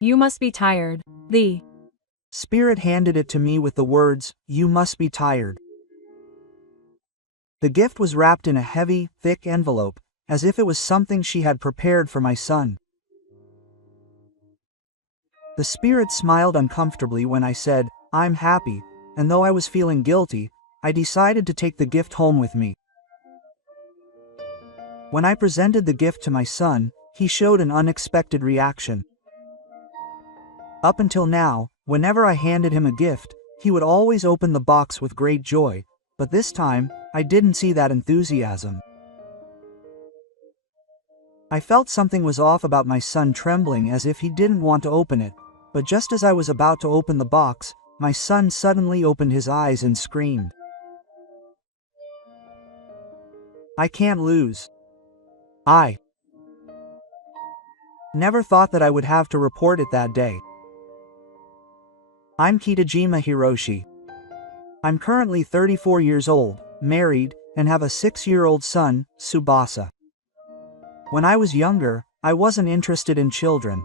You must be tired. The Spirit handed it to me with the words, "You must be tired." The gift was wrapped in a heavy, thick envelope, as if it was something she had prepared for my son. The Spirit smiled uncomfortably when I said, "I'm happy," and though I was feeling guilty, I decided to take the gift home with me. When I presented the gift to my son, he showed an unexpected reaction. Up until now, whenever I handed him a gift, he would always open the box with great joy, but this time, I didn't see that enthusiasm. I felt something was off about my son trembling as if he didn't want to open it, but just as I was about to open the box, my son suddenly opened his eyes and screamed. I can't lose. I never thought that I would have to report it that day. I'm Kitajima Hiroshi. I'm currently 34 years old, married, and have a 6-year-old son, Tsubasa. When I was younger, I wasn't interested in children.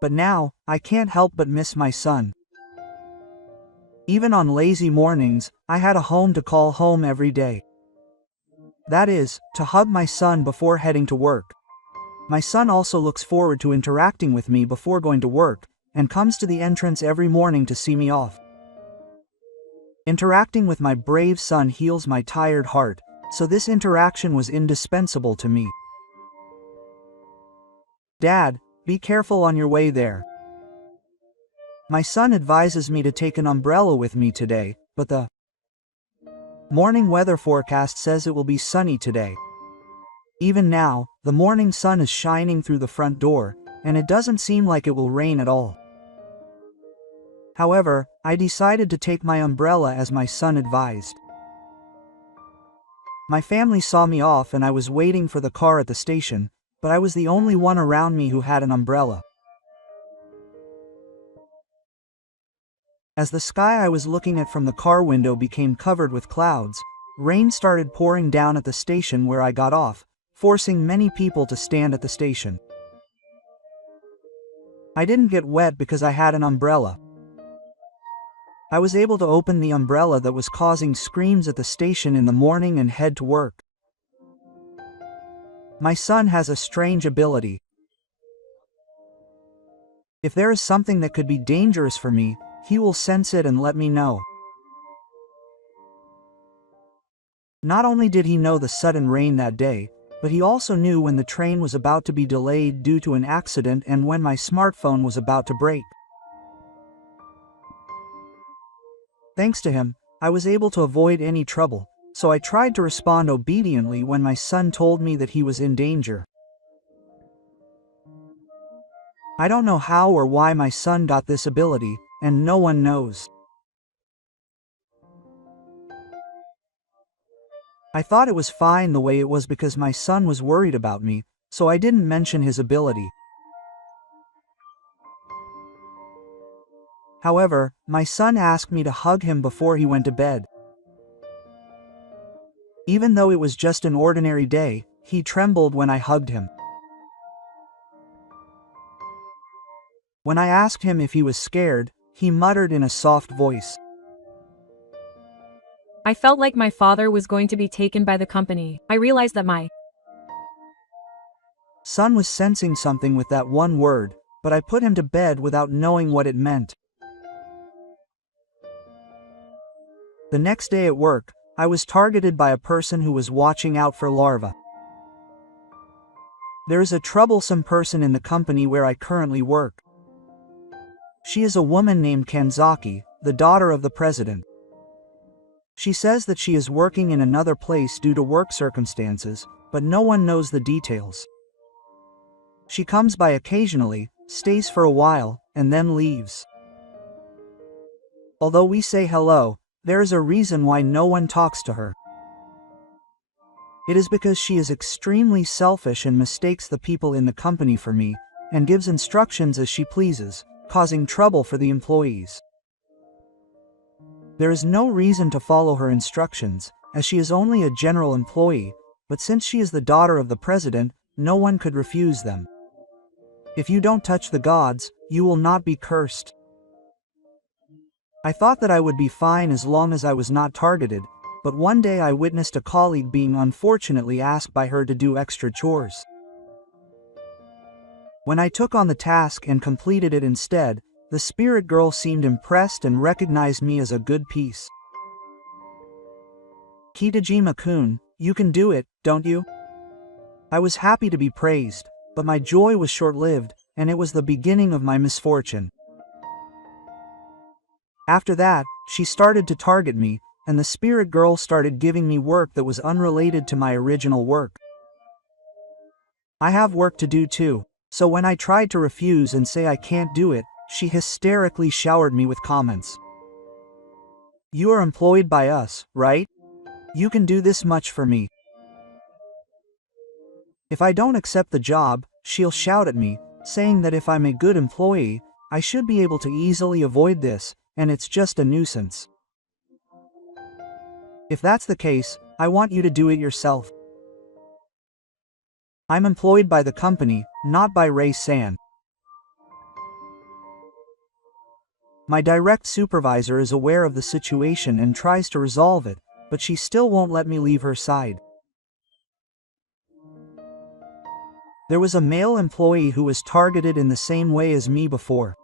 But now, I can't help but miss my son. Even on lazy mornings, I had a home to call home every day. That is, to hug my son before heading to work. My son also looks forward to interacting with me before going to work, and comes to the entrance every morning to see me off. Interacting with my brave son heals my tired heart, so this interaction was indispensable to me. Dad, be careful on your way there. My son advises me to take an umbrella with me today, but the morning weather forecast says it will be sunny today. Even now, the morning sun is shining through the front door, and it doesn't seem like it will rain at all. However, I decided to take my umbrella as my son advised. My family saw me off and I was waiting for the car at the station, but I was the only one around me who had an umbrella. As the sky I was looking at from the car window became covered with clouds, rain started pouring down at the station where I got off, forcing many people to stand at the station. I didn't get wet because I had an umbrella. I was able to open the umbrella that was causing screams at the station in the morning and head to work. My son has a strange ability. If there is something that could be dangerous for me, he will sense it and let me know. Not only did he know the sudden rain that day, but he also knew when the train was about to be delayed due to an accident and when my smartphone was about to break. Thanks to him, I was able to avoid any trouble, so I tried to respond obediently when my son told me that he was in danger. I don't know how or why my son got this ability, and no one knows. I thought it was fine the way it was because my son was worried about me, so I didn't mention his ability. However, my son asked me to hug him before he went to bed. Even though it was just an ordinary day, he trembled when I hugged him. When I asked him if he was scared, he muttered in a soft voice, I felt like my father was going to be taken by the company. I realized that my son was sensing something with that one word, but I put him to bed without knowing what it meant. The next day at work, I was targeted by a person who was watching out for larvae. There is a troublesome person in the company where I currently work. She is a woman named Kanzaki, the daughter of the president. She says that she is working in another place due to work circumstances, but no one knows the details. She comes by occasionally, stays for a while, and then leaves. Although we say hello, there is a reason why no one talks to her. It is because she is extremely selfish and mistakes the people in the company for me, and gives instructions as she pleases, causing trouble for the employees. There is no reason to follow her instructions, as she is only a general employee, but since she is the daughter of the president, no one could refuse them. If you don't touch the gods, you will not be cursed. I thought that I would be fine as long as I was not targeted, but one day I witnessed a colleague being unfortunately asked by her to do extra chores. When I took on the task and completed it instead, the spirit girl seemed impressed and recognized me as a good piece. Kitajima-kun, you can do it, don't you? I was happy to be praised, but my joy was short-lived, and it was the beginning of my misfortune. After that, she started to target me, and the spirit girl started giving me work that was unrelated to my original work. I have work to do too, so when I tried to refuse and say I can't do it, she hysterically showered me with comments. You are employed by us, right? You can do this much for me. If I don't accept the job, she'll shout at me, saying that if I'm a good employee, I should be able to easily avoid this, and it's just a nuisance. If that's the case, I want you to do it yourself. I'm employed by the company, not by Ray-san. My direct supervisor is aware of the situation and tries to resolve it, but she still won't let me leave her side. There was a male employee who was targeted in the same way as me before.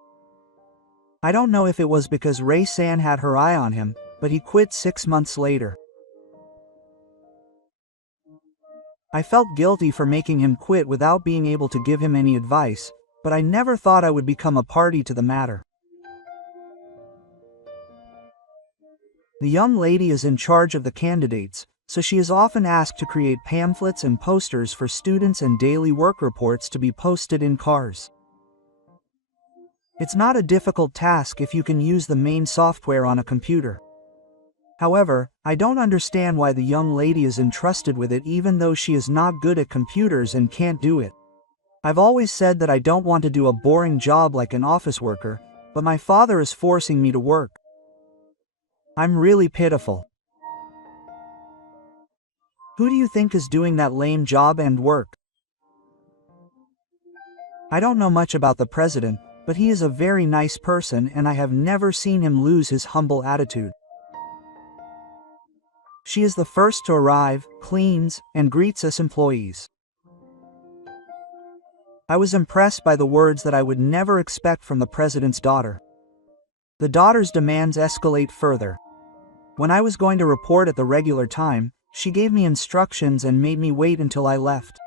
I don't know if it was because Ray-san had her eye on him, but he quit 6 months later. I felt guilty for making him quit without being able to give him any advice, but I never thought I would become a party to the matter. The young lady is in charge of the candidates, so she is often asked to create pamphlets and posters for students and daily work reports to be posted in cars. It's not a difficult task if you can use the main software on a computer. However, I don't understand why the young lady is entrusted with it even though she is not good at computers and can't do it. I've always said that I don't want to do a boring job like an office worker, but my father is forcing me to work. I'm really pitiful. Who do you think is doing that lame job and work? I don't know much about the president, but he is a very nice person and I have never seen him lose his humble attitude. She is the first to arrive, cleans, and greets us employees. I was impressed by the words that I would never expect from the president's daughter. The daughter's demands escalate further. When I was going to report at the regular time, she gave me instructions and made me wait until I left.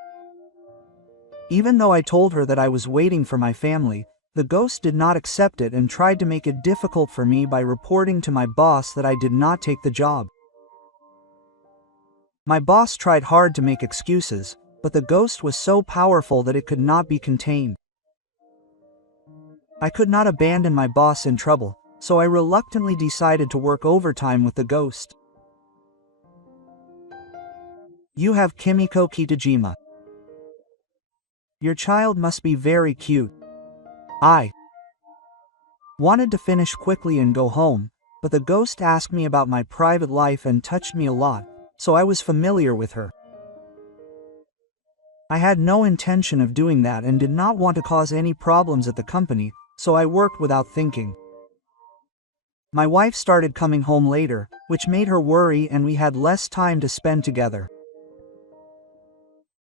Even though I told her that I was waiting for my family, the ghost did not accept it and tried to make it difficult for me by reporting to my boss that I did not take the job. My boss tried hard to make excuses, but the ghost was so powerful that it could not be contained. I could not abandon my boss in trouble, so I reluctantly decided to work overtime with the ghost. You have Kimiko Kitajima. Your child must be very cute. I wanted to finish quickly and go home, but the ghost asked me about my private life and touched me a lot, so I was familiar with her. I had no intention of doing that and did not want to cause any problems at the company, so I worked without thinking. My wife started coming home later, which made her worry and we had less time to spend together.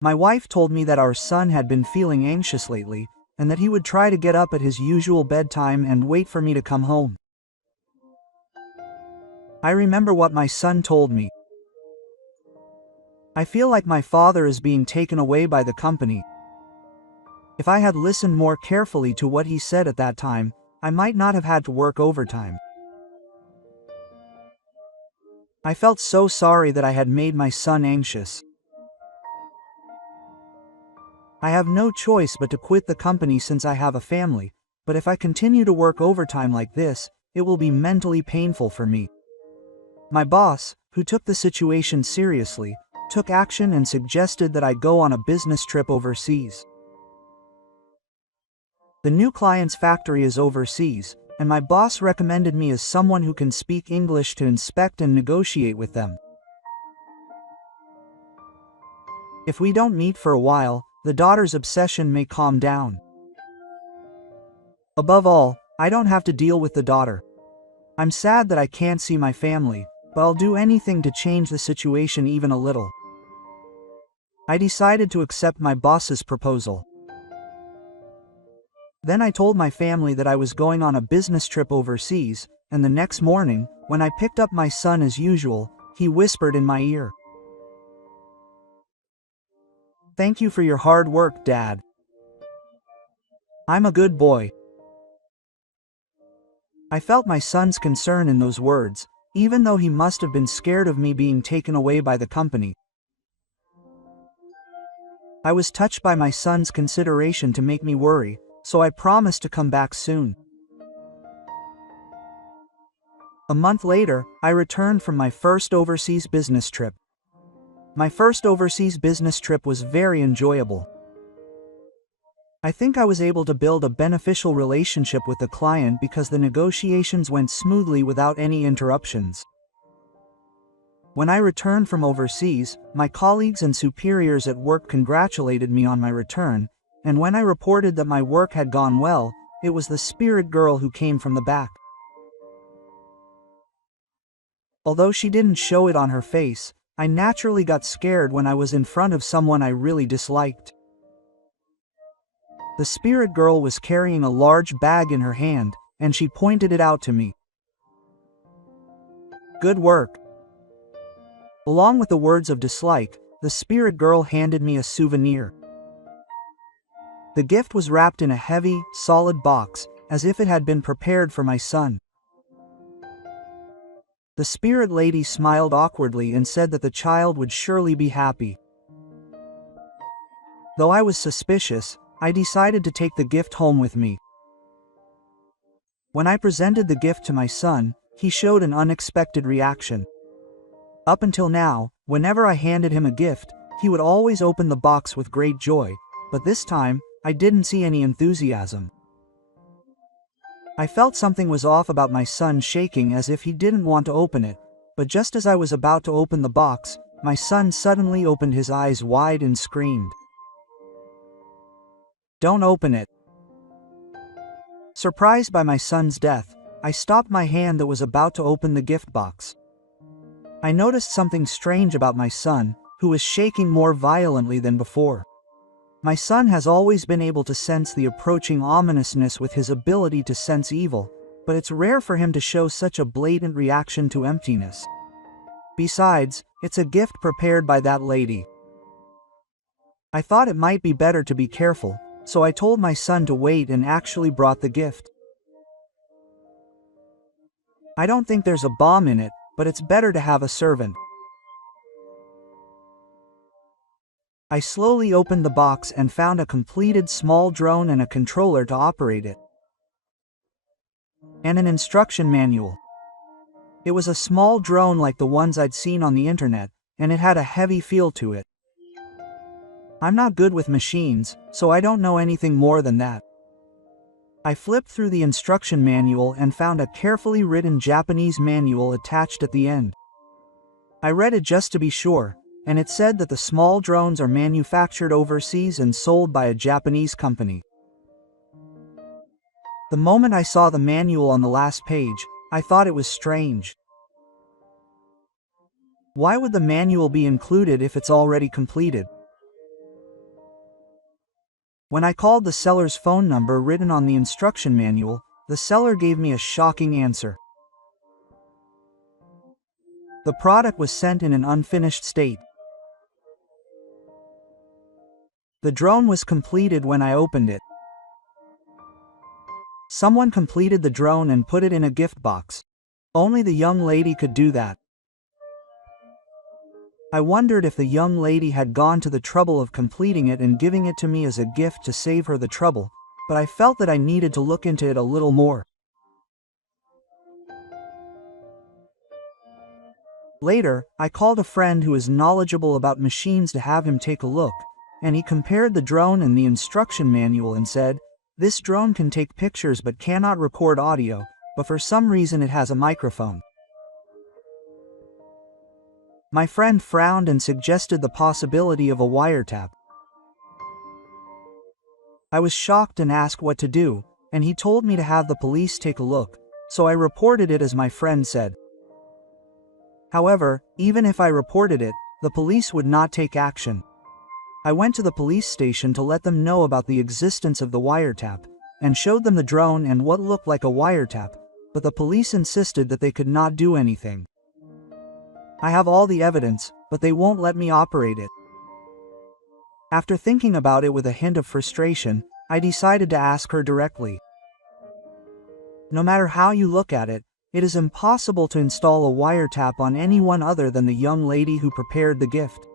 My wife told me that our son had been feeling anxious lately, and that he would try to get up at his usual bedtime and wait for me to come home. I remember what my son told me. I feel like my father is being taken away by the company. If I had listened more carefully to what he said at that time, I might not have had to work overtime. I felt so sorry that I had made my son anxious. I have no choice but to quit the company since I have a family, but if I continue to work overtime like this, it will be mentally painful for me. My boss, who took the situation seriously, took action and suggested that I go on a business trip overseas. The new client's factory is overseas, and my boss recommended me as someone who can speak English to inspect and negotiate with them. If we don't meet for a while, the daughter's obsession may calm down. Above all, I don't have to deal with the daughter. I'm sad that I can't see my family, but I'll do anything to change the situation even a little. I decided to accept my boss's proposal. Then I told my family that I was going on a business trip overseas, and the next morning, when I picked up my son as usual, he whispered in my ear, "Thank you for your hard work, Dad. I'm a good boy." I felt my son's concern in those words, even though he must have been scared of me being taken away by the company. I was touched by my son's consideration to make me worry, so I promised to come back soon. A month later, I returned from my first overseas business trip. My first overseas business trip was very enjoyable. I think I was able to build a beneficial relationship with the client because the negotiations went smoothly without any interruptions. When I returned from overseas, my colleagues and superiors at work congratulated me on my return, and when I reported that my work had gone well, it was the spirit girl who came from the back. Although she didn't show it on her face, I naturally got scared when I was in front of someone I really disliked. The spirit girl was carrying a large bag in her hand, and she pointed it out to me. "Good work." Along with the words of dislike, the spirit girl handed me a souvenir. The gift was wrapped in a heavy, solid box, as if it had been prepared for my son. The spirit lady smiled awkwardly and said that the child would surely be happy. Though I was suspicious, I decided to take the gift home with me. When I presented the gift to my son, he showed an unexpected reaction. Up until now, whenever I handed him a gift, he would always open the box with great joy, but this time, I didn't see any enthusiasm. I felt something was off about my son shaking as if he didn't want to open it, but just as I was about to open the box, my son suddenly opened his eyes wide and screamed, "Don't open it." Surprised by my son's death, I stopped my hand that was about to open the gift box. I noticed something strange about my son, who was shaking more violently than before. My son has always been able to sense the approaching ominousness with his ability to sense evil, but it's rare for him to show such a blatant reaction to emptiness. Besides, it's a gift prepared by that lady. I thought it might be better to be careful, so I told my son to wait and actually brought the gift. I don't think there's a bomb in it, but it's better to have a servant. I slowly opened the box and found a completed small drone and a controller to operate it. And an instruction manual. It was a small drone like the ones I'd seen on the internet, and it had a heavy feel to it. I'm not good with machines, so I don't know anything more than that. I flipped through the instruction manual and found a carefully written Japanese manual attached at the end. I read it just to be sure, and it said that the small drones are manufactured overseas and sold by a Japanese company. The moment I saw the manual on the last page, I thought it was strange. Why would the manual be included if it's already completed? When I called the seller's phone number written on the instruction manual, the seller gave me a shocking answer. The product was sent in an unfinished state. The drone was completed when I opened it. Someone completed the drone and put it in a gift box. Only the young lady could do that. I wondered if the young lady had gone to the trouble of completing it and giving it to me as a gift to save her the trouble, but I felt that I needed to look into it a little more. Later, I called a friend who is knowledgeable about machines to have him take a look, and he compared the drone and the instruction manual and said, "This drone can take pictures but cannot record audio, but for some reason it has a microphone." My friend frowned and suggested the possibility of a wiretap. I was shocked and asked what to do, and he told me to have the police take a look, so I reported it as my friend said. However, even if I reported it, the police would not take action. I went to the police station to let them know about the existence of the wiretap, and showed them the drone and what looked like a wiretap, but the police insisted that they could not do anything. I have all the evidence, but they won't let me operate it. After thinking about it with a hint of frustration, I decided to ask her directly. No matter how you look at it, it is impossible to install a wiretap on anyone other than the young lady who prepared the gift.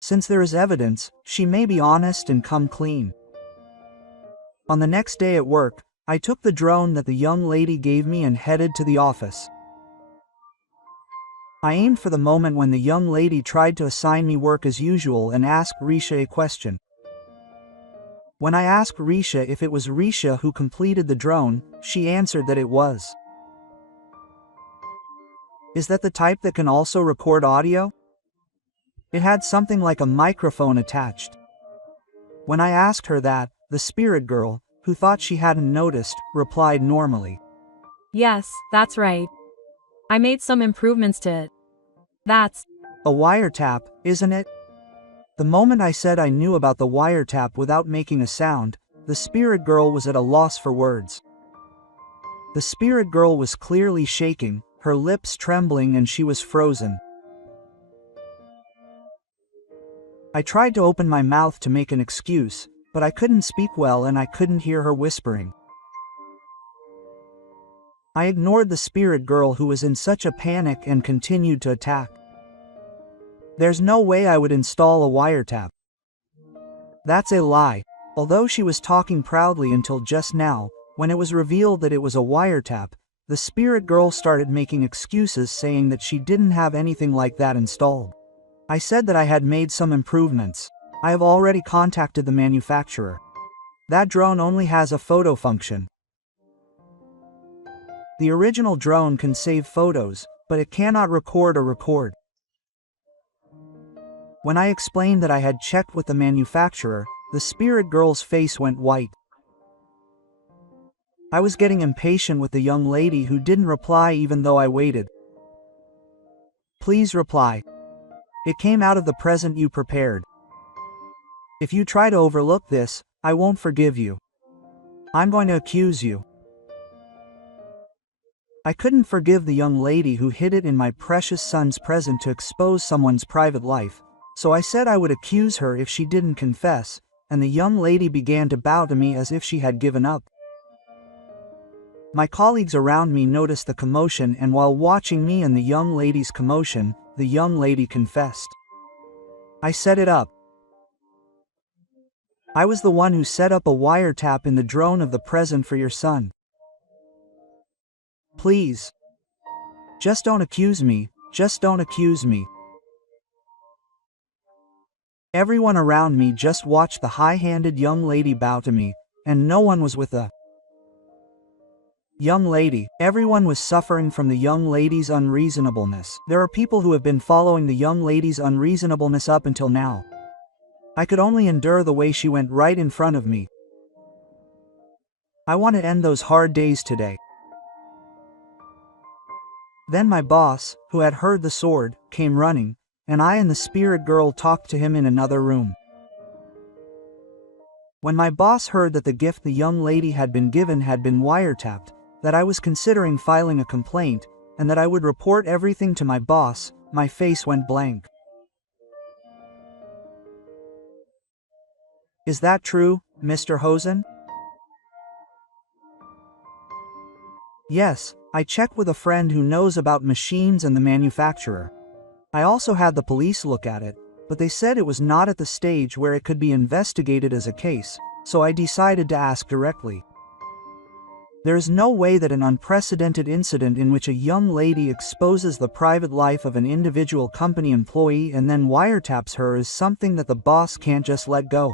Since there is evidence, she may be honest and come clean. On the next day at work, I took the drone that the young lady gave me and headed to the office. I aimed for the moment when the young lady tried to assign me work as usual and asked Risha a question. When I asked Risha if it was Risha who completed the drone, she answered that it was. Is that the type that can also record audio? It had something like a microphone attached. When I asked her that, the spirit girl, who thought she hadn't noticed, replied normally. Yes, that's right. I made some improvements to it. That's a wiretap, isn't it? The moment I said I knew about the wiretap without making a sound, the spirit girl was at a loss for words. The spirit girl was clearly shaking, her lips trembling, and she was frozen. I tried to open my mouth to make an excuse, but I couldn't speak well and I couldn't hear her whispering. I ignored the spirit girl who was in such a panic and continued to attack. There's no way I would install a wiretap. That's a lie. Although she was talking proudly until just now, when it was revealed that it was a wiretap, the spirit girl started making excuses saying that she didn't have anything like that installed. I said that I had made some improvements. I have already contacted the manufacturer. That drone only has a photo function. The original drone can save photos, but it cannot record or record. When I explained that I had checked with the manufacturer, the spirit girl's face went white. I was getting impatient with the young lady who didn't reply even though I waited. Please reply. It came out of the present you prepared. If you try to overlook this, I won't forgive you. I'm going to accuse you. I couldn't forgive the young lady who hid it in my precious son's present to expose someone's private life, so I said I would accuse her if she didn't confess, and the young lady began to bow to me as if she had given up. My colleagues around me noticed the commotion, and while watching me and the young lady's commotion, the young lady confessed. I set it up. I was the one who set up a wiretap in the drone of the present for your son. Please. Just don't accuse me, just don't accuse me. Everyone around me just watched the high-handed young lady bow to me, and no one was with the young lady. Everyone was suffering from the young lady's unreasonableness. There are people who have been following the young lady's unreasonableness up until now. I could only endure the way she went right in front of me. I want to end those hard days today. Then my boss, who had heard the sword, came running, and I and the spirit girl talked to him in another room. When my boss heard that the gift the young lady had been given had been wiretapped, that I was considering filing a complaint, and that I would report everything to my boss, my face went blank. Is that true, Mr. Hosen? Yes, I checked with a friend who knows about machines and the manufacturer. I also had the police look at it, but they said it was not at the stage where it could be investigated as a case, so I decided to ask directly. There is no way that an unprecedented incident in which a young lady exposes the private life of an individual company employee and then wiretaps her is something that the boss can't just let go.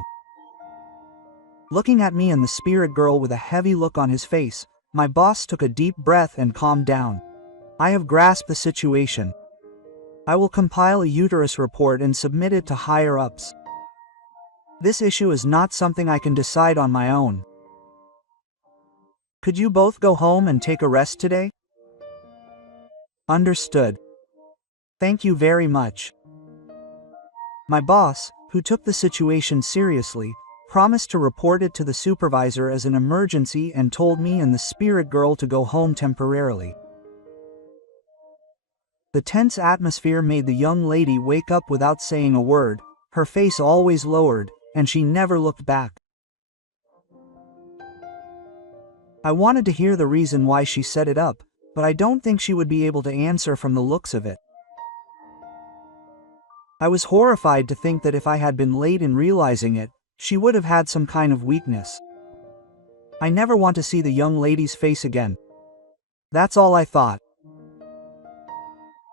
Looking at me and the spirit girl with a heavy look on his face, my boss took a deep breath and calmed down. I have grasped the situation. I will compile a uterus report and submit it to higher ups. This issue is not something I can decide on my own. Could you both go home and take a rest today? Understood. Thank you very much. My boss, who took the situation seriously, promised to report it to the supervisor as an emergency and told me and the spirit girl to go home temporarily. The tense atmosphere made the young lady wake up without saying a word, her face always lowered, and she never looked back. I wanted to hear the reason why she set it up, but I don't think she would be able to answer from the looks of it. I was horrified to think that if I had been late in realizing it, she would have had some kind of weakness. I never want to see the young lady's face again. That's all I thought.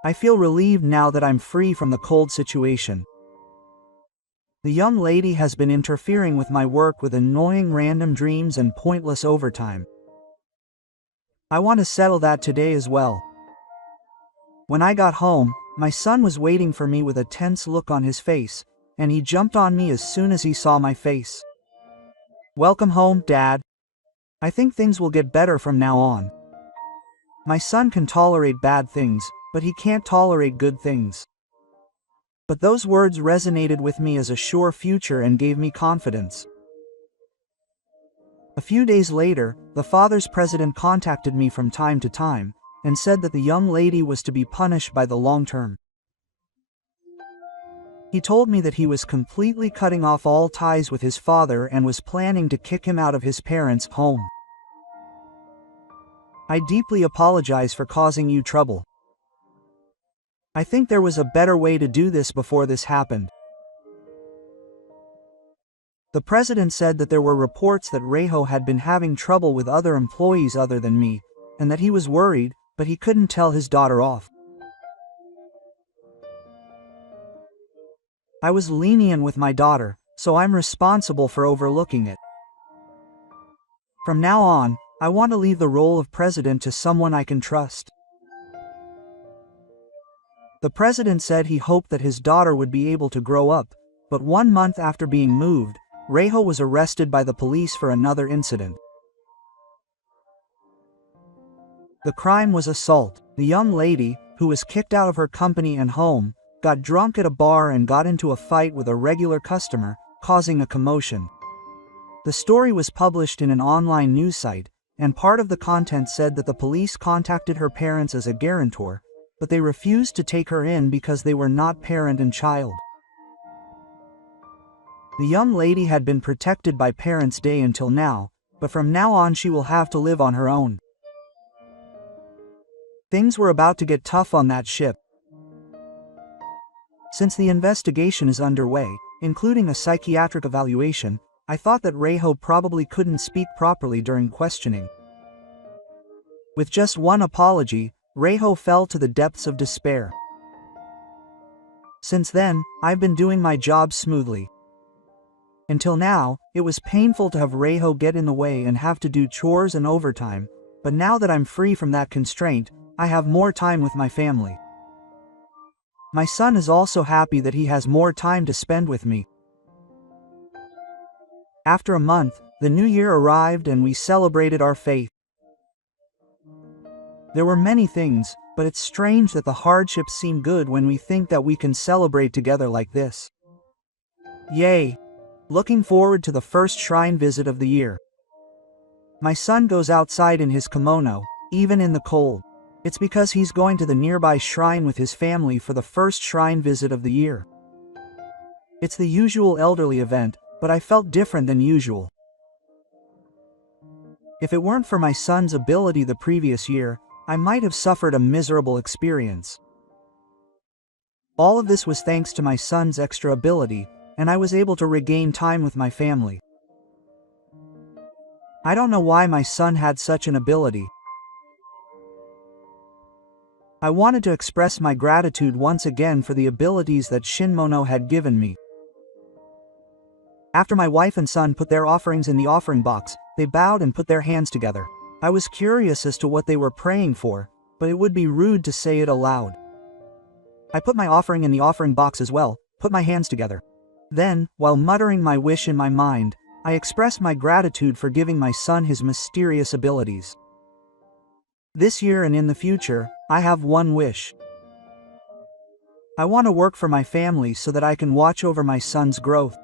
I feel relieved now that I'm free from the cold situation. The young lady has been interfering with my work with annoying random dreams and pointless overtime. I want to settle that today as well. When I got home, my son was waiting for me with a tense look on his face, and he jumped on me as soon as he saw my face. Welcome home, Dad. I think things will get better from now on. My son can tolerate bad things, but he can't tolerate good things. But those words resonated with me as a sure future and gave me confidence. A few days later, the father's president contacted me from time to time, and said that the young lady was to be punished by the long term. He told me that he was completely cutting off all ties with his father and was planning to kick him out of his parents' home. I deeply apologize for causing you trouble. I think there was a better way to do this before this happened. The president said that there were reports that Reijo had been having trouble with other employees other than me, and that he was worried, but he couldn't tell his daughter off. I was lenient with my daughter, so I'm responsible for overlooking it. From now on, I want to leave the role of president to someone I can trust. The president said he hoped that his daughter would be able to grow up, but 1 month after being moved, Reijo was arrested by the police for another incident. The crime was assault. The young lady, who was kicked out of her company and home, got drunk at a bar and got into a fight with a regular customer, causing a commotion. The story was published in an online news site, and part of the content said that the police contacted her parents as a guarantor, but they refused to take her in because they were not parent and child. The young lady had been protected by Parents' Day until now, but from now on she will have to live on her own. Things were about to get tough on that ship. Since the investigation is underway, including a psychiatric evaluation, I thought that Reijo probably couldn't speak properly during questioning. With just one apology, Reijo fell to the depths of despair. Since then, I've been doing my job smoothly. Until now, it was painful to have Reijo get in the way and have to do chores and overtime, but now that I'm free from that constraint, I have more time with my family. My son is also happy that he has more time to spend with me. After a month, the new year arrived and we celebrated our faith. There were many things, but it's strange that the hardships seem good when we think that we can celebrate together like this. Yay! Looking forward to the first shrine visit of the year. My son goes outside in his kimono, even in the cold. It's because he's going to the nearby shrine with his family for the first shrine visit of the year. It's the usual elderly event, but I felt different than usual. If it weren't for my son's ability the previous year, I might have suffered a miserable experience. All of this was thanks to my son's extra ability, and I was able to regain time with my family. I don't know why my son had such an ability. I wanted to express my gratitude once again for the abilities that Shinmono had given me. After my wife and son put their offerings in the offering box, they bowed and put their hands together. I was curious as to what they were praying for, but it would be rude to say it aloud. I put my offering in the offering box as well, put my hands together. Then, while muttering my wish in my mind, I express my gratitude for giving my son his mysterious abilities. This year and in the future, I have one wish. I want to work for my family so that I can watch over my son's growth.